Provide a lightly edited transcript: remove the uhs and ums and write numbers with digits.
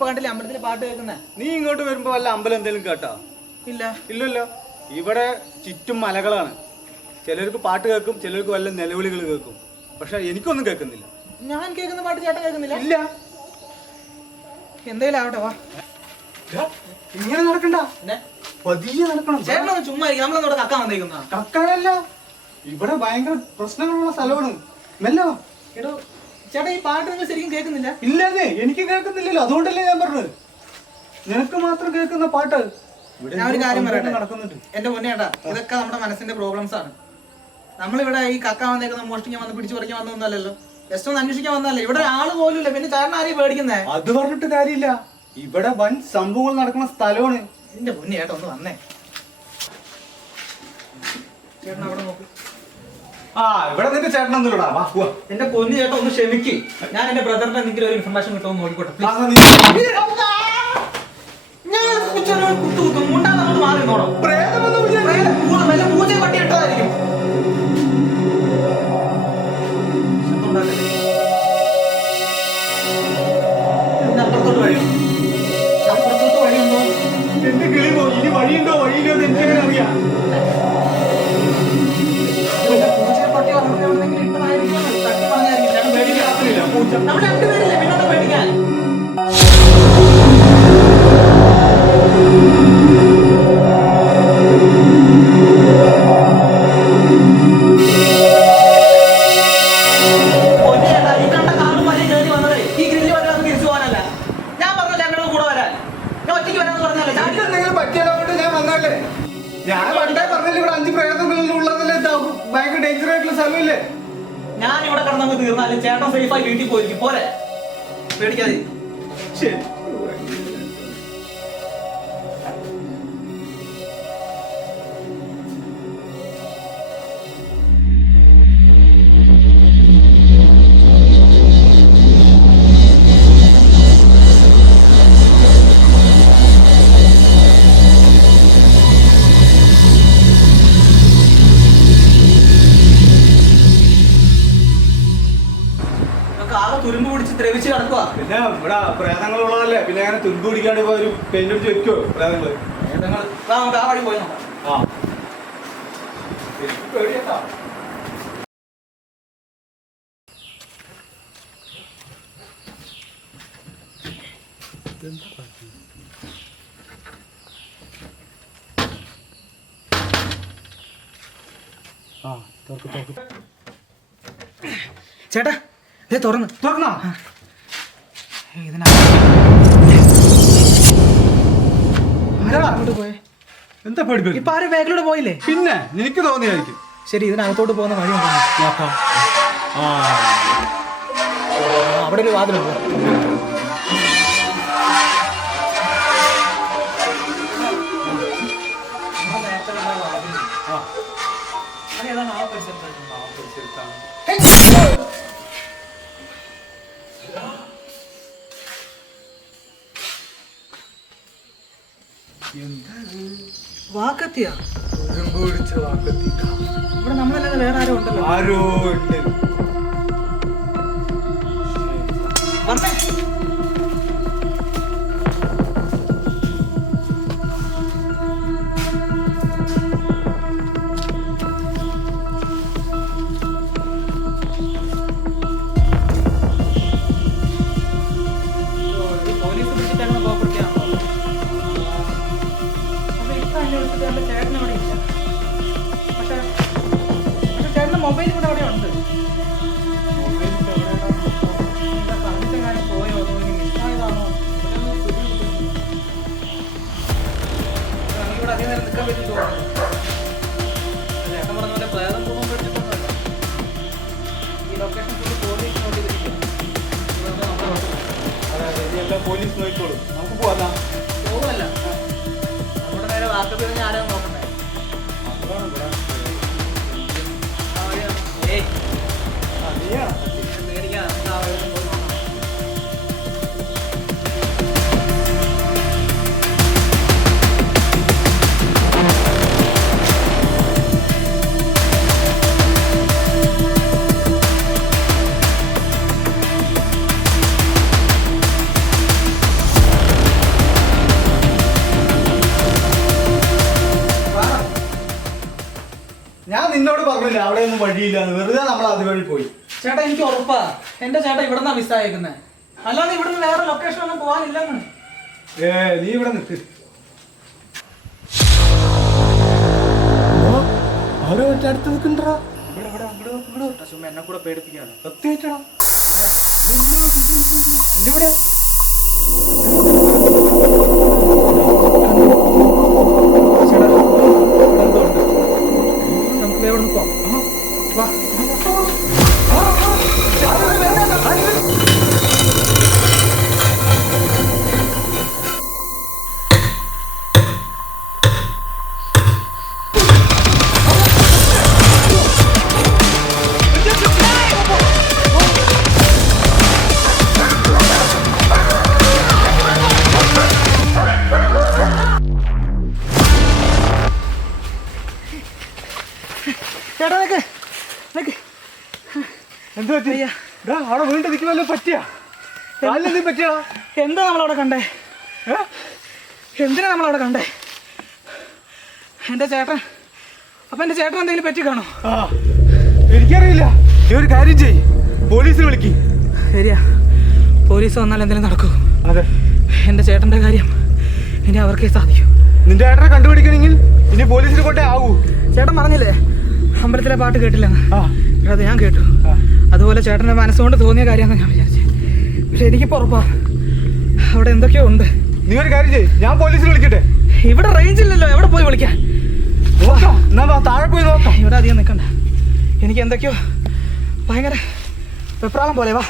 ഇപ്പൊ കണ്ടില്ലേ അമ്പലത്തിൽ പാട്ട് കേൾക്കുന്നേ? നീ ഇങ്ങോട്ട് വരുമ്പോ വല്ല അമ്പലം എന്തെങ്കിലും കേട്ടോ? ഇല്ല. ഇല്ലല്ലോ. ഇവിടെ ചുറ്റും മലകളാണ്. ചിലർക്ക് പാട്ട് കേൾക്കും, ചിലർക്ക് വല്ല നിലവിളികൾ കേൾക്കും. പക്ഷെ എനിക്കൊന്നും കേൾക്കുന്നില്ല. ഞാൻ കേൾക്കുന്ന പാട്ട് ചേട്ടൻ കേൾക്കുന്നില്ല? ഇല്ല. എന്തായാലും ആവട്ടെ, വാ. ഇങ്ങനെ നടക്കണ്ട, പതിയെ നടക്കണം. ചേട്ടനൊന്ന് ചുമ്മാ നമ്മളെന്നോട് കക്കാൻ വന്നേക്കുന്ന? കക്കാനല്ല, ഇവിടെ ഭയങ്കര പ്രശ്നങ്ങളുള്ള സ്ഥലമാണ്. മെല്ലെ വാ. എടോ ചേട്ടാ, ഈ പാട്ട് നിങ്ങൾ ശരിക്കും കേൾക്കുന്നില്ല? ഇല്ലേ, എനിക്ക് കേൾക്കുന്നില്ലല്ലോ. അതുകൊണ്ടല്ലേ ഞാൻ പറഞ്ഞത്. നിനക്ക് മാത്രം കേൾക്കുന്ന പാട്ട്. ഞാൻ ഒരു കാര്യം പറയട്ടെ നടക്കുന്നുണ്ട് എന്റെ മുന്നേട്ടാ. ഇതൊക്കെ നമ്മുടെ മനസ്സിന്റെ പ്രോബ്ലംസ് ആണ്. നമ്മളിവിടെ ഈ കക്ക വന്നേക്കുന്ന മോഷ്ടിക്കാൻ വന്ന് പിടിച്ചു പറിക്കാൻ വന്നൊന്നല്ലോ, ജസ്റ്റ് ഒന്ന് അന്വേഷിക്കാൻ വന്നല്ലേ. ഇവിടെ ആള് പോലും ഇല്ല, പിന്നെ ചേട്ടൻ ആരെയും പേടിക്കുന്നേ? അത് പറഞ്ഞിട്ട് കാര്യമില്ല. ഇവിടെ വൻ സംഭവങ്ങൾ നടക്കുന്ന സ്ഥലമാണ്. എന്റെ മുന്നേട്ടാ ഒന്ന് വന്നേ. ചേട്ടൻ അവിടെ നോക്ക്. ഇവിടെ നിന്റെ ചേട്ടനൊന്നുമില്ലടാ. എന്റെ പൊന്നു ചേട്ടൻ ഒന്ന് ക്ഷമിക്ക്. ഞാൻ എന്റെ ബ്രദറിന്റെ എന്തെങ്കിലും ഒരു ഇൻഫർമേഷൻ കിട്ടുമെന്ന് നോക്കിക്കോട്ടെ. പൂജ പട്ടി ഇട്ടതായിരിക്കും. അപ്പുറത്തോട്ട് വഴിയുണ്ടോ? അപ്പുറത്തോട്ട് വഴിയുണ്ടോ? എന്റെ കിളി പോ. ഇനി വഴിയുണ്ടോ വഴിയില്ലോ എന്ന് എനിക്കെങ്ങനെ അറിയാം? പട്ടി പറഞ്ഞെങ്കിൽ ഇട്ടതായിരിക്കും. തട്ടി പറഞ്ഞായിരിക്കും. പേടിക്കാറില്ല പൂച്ച. നമ്മൾ രണ്ടുപേരില്ലേ, പിന്നോട്ട് പേടിക്കാൻ. ഞാൻ ഇവിടെ കിടന്നങ്ങ് തീർന്നാലും ചേട്ടൻ സേഫായി വീട്ടിൽ പോയിരിക്കും. പോരെ, പേടിക്കാതെ. ശരി. തുരുമ്പ് പിടിച്ച് ദ്രവിച്ച് കിടക്കുക. പിന്നെ ഇവിടെ പ്രേതങ്ങളുള്ളതല്ലേ, പിന്നെ അങ്ങനെ തുരുമ്പ് പിടിക്കാണ്ട് ഇപ്പൊ ഒരു പെയിന്റ് അടിച്ച് വെക്കുവോ പ്രേതങ്ങള്? നമുക്ക് ആ വഴി പോയി നോക്കാം. പേടിയാ. ചേട്ടാ തുറന്നു. തുറന്നോ? പോയേ എന്താ പേടിപ്പ്? ഇപ്പൊ ആരും ബാക്കിലൂടെ പോയില്ലേ? പിന്നെ നിനക്ക് തോന്നിയായിരിക്കും. ശരി, ഇതിനകത്തോട്ട് പോകുന്ന വഴി നോക്കാം. അവിടെ ഒരു വാതിൽ പോ. വാക്കത്തിയാ? ഇവിടെ നമ്മളല്ലാതെ വേറെ ആരും ഉണ്ടല്ലോ. ആരോ ഉണ്ട്. പോലീസ് പിടിച്ചിട്ടാണ് കോപ്പടിക്കാണോ? ചേട്ടൻ അവിടെ ഇല്ല. പക്ഷെ ചേട്ടൻ്റെ മൊബൈൽ കൂടെ അവിടെ ഉണ്ട്. പോയോ മിസ്സായതാണോ? ഇവിടെ അധികം നേരം നിൽക്കാൻ പറ്റും തോന്നുന്നു. ചേട്ടൻ പറഞ്ഞ പോലെ പ്രേതം പൂർണ്ണം പഠിച്ചിട്ടൊന്നുമല്ല. ഈ ലൊക്കേഷൻ ഫുള്ള് പോലീസ് നോട്ട് ചെയ്തിരിക്കും. എല്ലാം പോലീസ് നോക്കിക്കോളും. നമുക്ക് പോവാം. പോവല്ല, നമ്മുടെ നേരെ വാക്കത്ത് കഴിഞ്ഞ് ആരാ നോക്കണ്ടേ? പേടിക്കാൻ നമുക്ക് ആ വഴി പോയി നോക്കാം. പറഞ്ഞില്ല അവിടെ ഒന്നും വഴിയില്ല, വെറുതെ നമ്മൾ അതുവഴി പോയി. ചേട്ടാ എനിക്ക് ഉറപ്പാ എന്റെ ചേട്ടാ ഇവിടെ നിന്നാ മിസ്സായേക്കുന്നത്, അല്ലാതെ ഇവിടുന്ന് വേറെ ലൊക്കേഷൻ ഒന്നും പോകാനില്ലെന്ന്. നീ ഇവിടെ നിൽക്ക്. ആരോ അടുത്ത് നിൽക്കണ്ടാ. ചുമ്മാ എന്നെ കൂടെ പേടിപ്പിക്കാണ്. സത്യമായിട്ടാ നമുക്ക് എവിടെ നിന്ന് പോവാം. വാ. ചേട്ടാ നിക്ക് നിക്ക്. എന്താ പറ്റിയ? അവിടെ വീണ്ടും നിൽക്കുമല്ലോ. പറ്റിയാ കാലിനെന്തും പറ്റിയാ? എന്താ നമ്മളവിടെ കണ്ടേ? എന്തിനാ നമ്മളവിടെ കണ്ടേ? എൻ്റെ ചേട്ടൻ. അപ്പൊ എൻ്റെ ചേട്ടൻ എന്തെങ്കിലും പറ്റി കാണോ? എനിക്കറിയില്ല. നീ ഒരു കാര്യം ചെയ്യ്, പോലീസിനെ വിളിക്ക്. ശരിയാ, പോലീസ് വന്നാൽ എന്തെങ്കിലും നടക്കൂ. അതെ, എൻ്റെ ചേട്ടൻ്റെ കാര്യം ഇനി അവർക്കേ സാധിക്കൂ. നിന്റെ ഏട്ടനെ കണ്ടുപിടിക്കണമെങ്കിൽ ഇനി പോലീസിനെ കൊണ്ടേ ആവൂ. ചേട്ടൻ പറഞ്ഞില്ലേ അമ്പലത്തിലെ പാട്ട് കേട്ടില്ലെന്ന്? അത് ഞാൻ കേട്ടു. അതുപോലെ ചേട്ടൻ്റെ മനസ്സുകൊണ്ട് തോന്നിയ കാര്യമാണെന്ന് ഞാൻ വിചാരിച്ചു. പക്ഷെ എനിക്കിപ്പോൾ ഉറപ്പാ അവിടെ എന്തൊക്കെയോ ഉണ്ട്. നീ ഒരു കാര്യം ചെയ്യ്, ഞാൻ പോലീസിനെ വിളിക്കട്ടെ. ഇവിടെ റേഞ്ച് ഇല്ലല്ലോ, എവിടെ പോയി വിളിക്കാൻ? നോക്കാം, എന്നാ താഴെ പോയി നോക്കാം. ഇവിടെ അധികം നിൽക്കണ്ട, എനിക്ക് എന്തൊക്കെയോ ഭയങ്കര വെപ്രാളം പോലെ. വാ.